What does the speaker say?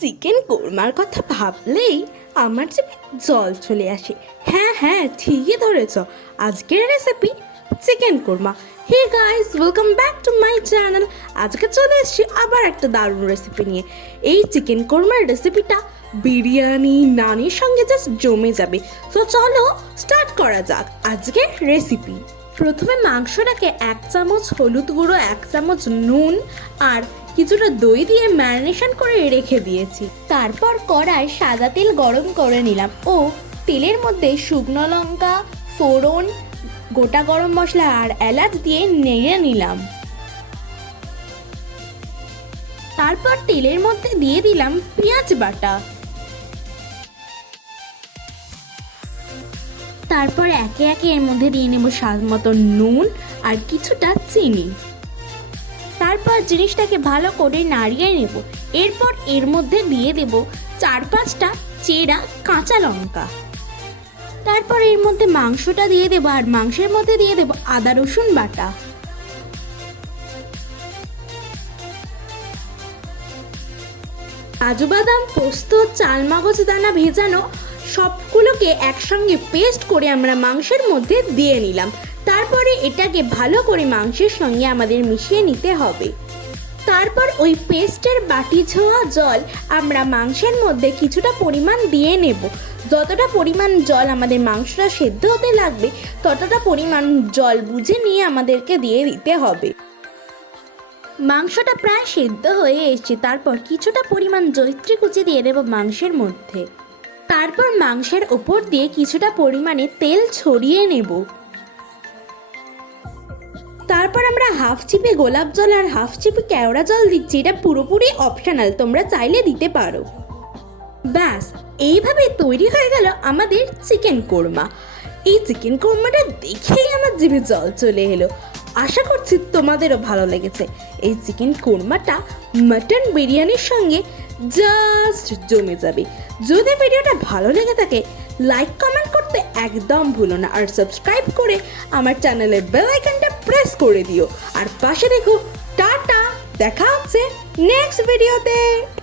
Chicken কোরমার কথা ভাবলেই আমার জিভে জল চলে আসে। হ্যাঁ ঠিকই ধরেছ, আজকের recipe chicken korma. Hey guys, welcome back to my channel. আজকে চলে এসেছি আবার একটা দারুণ রেসিপি নিয়ে। এই চিকেন কোরমার রেসিপিটা বিরিয়ানি নানের সঙ্গে জাস্ট জমে যাবে। তো চলো স্টার্ট করা যাক আজকের রেসিপি। প্রথমে মাংসটাকে 1 চামচ হলুদ গুঁড়ো, 1 চামচ নুন আর কিছুটা দই দিয়ে ম্যারিনেশন করে রেখে দিয়েছি। তারপর কড়ায় সাদা তেল গরম করে নিলাম ও তেলের মধ্যে শুকনো লঙ্কা, ফোড়ন, গোটা গরম মশলা আর এলাচ দিয়ে নেড়ে নিলাম। তারপর তেলের মধ্যে দিয়ে দিলাম পেঁয়াজ বাটা। তারপর একে একে এর মধ্যে দিয়ে নেব স্বাদ মতো নুন আর কিছুটা চিনি। তারপর জিনিসটাকে ভালো করে নাড়িয়ে নেব। এরপর এর মধ্যে দিয়ে দেব 4-5টা চেরা কাঁচা লঙ্কা। তারপর এর মধ্যে মাংসটা দিয়ে দেব আর মাংসের মধ্যে দিয়ে দেব আদা রসুন বাটা। কাজু বাদাম, পোস্ত, চালমগজ দানা ভেজানো সবগুলোকে একসঙ্গে পেস্ট করে আমরা মাংসের মধ্যে দিয়ে নিলাম। তারপরে এটাকে ভালো করে মাংসের সঙ্গে আমাদের মিশিয়ে নিতে হবে। তারপর ওই পেস্টের বাটি ছোঁয়া জল আমরা মাংসের মধ্যে কিছুটা পরিমাণ দিয়ে নেব। যতটা পরিমাণ জল আমাদের মাংসটা সেদ্ধ হতে লাগবে ততটা পরিমাণ জল বুঝে নিয়ে আমাদেরকে দিয়ে দিতে হবে। মাংসটা প্রায় সেদ্ধ হয়ে এসেছে। তারপর কিছুটা পরিমাণ জয়িত্রী কুচি দিয়ে দেব মাংসের মধ্যে। তারপর মাংসের ওপর দিয়ে কিছুটা পরিমাণে তেল ছড়িয়ে নেব। তারপর আমরা হাফ চিপে গোলাপ জল আর হাফ চিপে কেওড়া জল দিচ্ছি। এটা পুরোপুরি অপশনাল, তোমরা চাইলে দিতে পারো। ব্যাস, এইভাবে তৈরি হয়ে গেল আমাদের চিকেন কোরমা। এই চিকেন কোরমাটা দেখেই আমার জিভে জল চলে এলো। আশা করছি তোমাদেরও ভালো লেগেছে। এই চিকেন কোরমাটা মাটন বিরিয়ানির সঙ্গে জাস্ট জমে যাবে। যদি ভিডিওটা ভালো লেগে থাকে লাইক কমেন্ট করতে একদম ভুলো না, আর সাবস্ক্রাইব করে আমার চ্যানেলের বেল আইকনটা প্রেস করে দিও। আর পাশে দেখো টাটা, দেখা হচ্ছে নেক্সট ভিডিওতে।